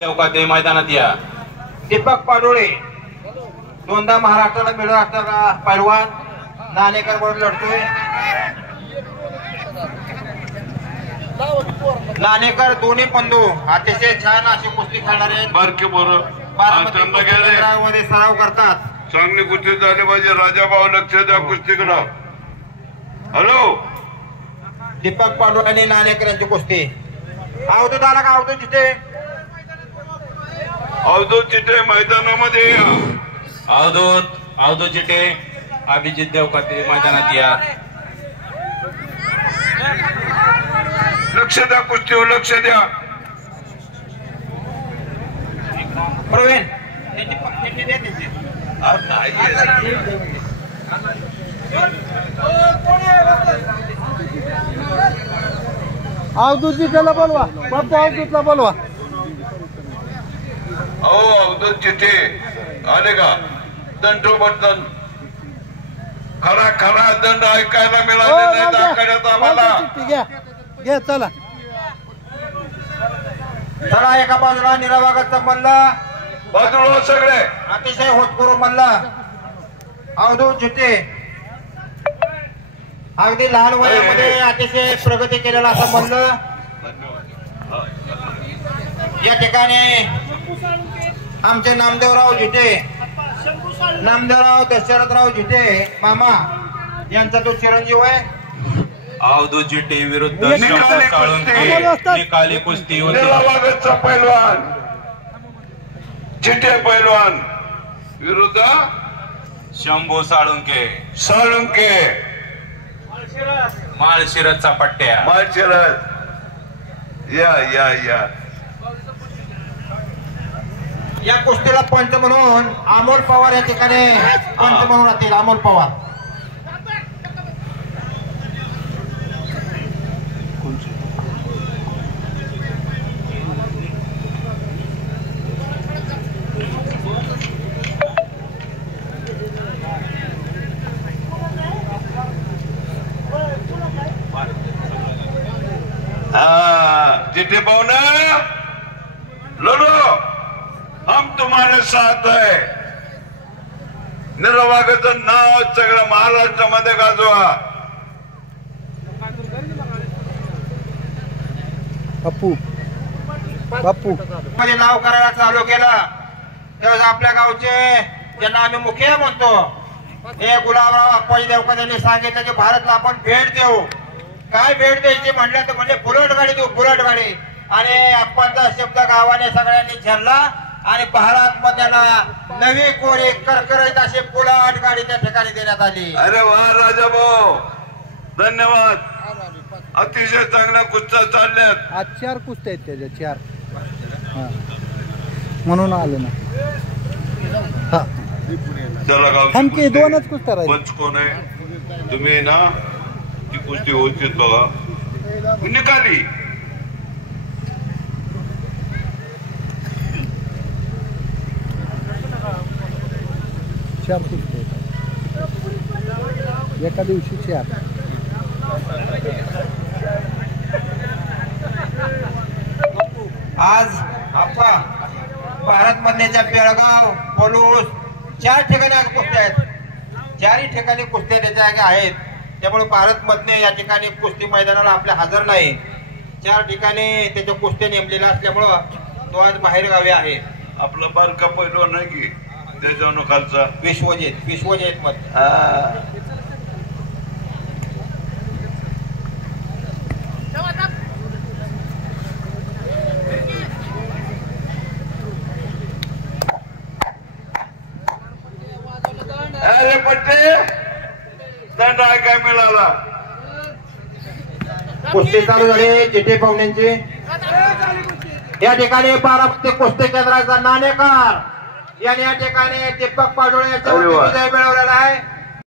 ते मैदानात या. दीपक पाडोळे दोनदा महाराष्ट्राला मिळून असणारा पैलवान नाणेकर बरोबर लढतोय. नाणेकर दोन्ही बंधू अतिशय छान अशी कुस्ती खेळणारे बारके पोरं मध्ये सराव करतात. चांगली कुस्ती झाली पाहिजे. राजाभाऊ लक्ष द्या कुस्तीकडं. हॅलो दीपक पाडोळे आणि नाणेकर यांची कुस्ती. अवधूत आला का? अवधूत जिथे अवधूत चिटे मैदानामध्ये या. अवधूत चिटे अभिजित देवकाते मैदानात या. लक्ष द्या कुस्तीवर लक्ष द्या. प्रवीण अवधूतला बोलवा. बापू अवधूतला बोलवा. अहो अवधूत चिटे आले का? दंडोबद्दल खरा खरा दंड ऐकायला मिळाले नाही दाखवण्यात आम्हाला. घ्या चला चला. एका बाजूला निरावागतचा मल्ला बाजूला सगळे अतिशय होतकरू मल्ला अवधूत जिथे अगदी लहान वयामध्ये अतिशय प्रगती केलेला असा मल्ल. या ठिकाणी आमचे नामदेवराव जिथे नामदेवराव दशरथराव जिथे मामा यांचा तो चिरंजीव आहे. अवधूत चिटे विरुद्ध निकाली कुस्ती होती. निरावागतचा पैलवान चिटे पैलवान विरुद्ध शंभू साळुंके माळशिरसचा पट्ट्या. माळशिरस या या या. या कुस्तीला पंच म्हणून अमोल पवार या ठिकाणी पंच म्हणून राहतील. अमोल पवार चिटे पाहुणा लढो हम तुम्हारे साथ है. निरावागतचं नाव सगळं महाराष्ट्रामध्ये गाजवा. बापू बापू मध्ये नाव करायला चालू केला तेव्हा आपल्या गावचे ज्यांना आम्ही मुखिया म्हणतो हे गुलाबराव अप्पाजी देवकर यांनी सांगितलं की भारतला आपण भेट देऊ. काय भेट द्यायची म्हणलं तर म्हणजे बुलेट गाडी देऊ. बुलेट गाडी. आणि अप्पांचा शब्द गावाने सगळ्यांनी झेलला आणि भारत मधल्याला नवी कोरी करकरीत अशी बुलेट गाडी त्या ठिकाणी देण्यात आली. अरे वा राजाभाऊ धन्यवाद. अतिशय चांगल्या कुस्त्या चालल्यात. आज 4 कुस्त्या आहेत त्याच्या 4. म्हणून आलो ना. हा चला गाव आणखी 2च कुस्त्या राहील. पंच कोण आहे? तुम्ही ना ती कुस्ती होतीच बघा. निकाली चार कुस्त्या एका दिवशी 4. आज आप्पा भारत मधल्या बेळगाव पलूस 4 ठिकाणी आज कुस्त्या आहेत. 4ही ठिकाणी कुस्त्या त्याच्या जागा आहेत. त्यामुळे भारत मधने या ठिकाणी कुस्ती मैदानाला आपल्या हजर नाही. 4 ठिकाणी त्याच्या कुस्त्या नेमलेल्या असल्यामुळं तो आज बाहेर गावी आहे. आपला बारका पैलवान नाही की त्याच्यावर खालचा विश्वजित मत. अरे पट्टे दंड काय मिळाला. कुस्ती चालू झाली जिथे पाहुण्यांची. या ठिकाणी बारामती कुस्ती केंद्राचा नाणेकर यांनी या ठिकाणी दीपक पाडोळे यांच्यावर विजय मिळवलेला आहे.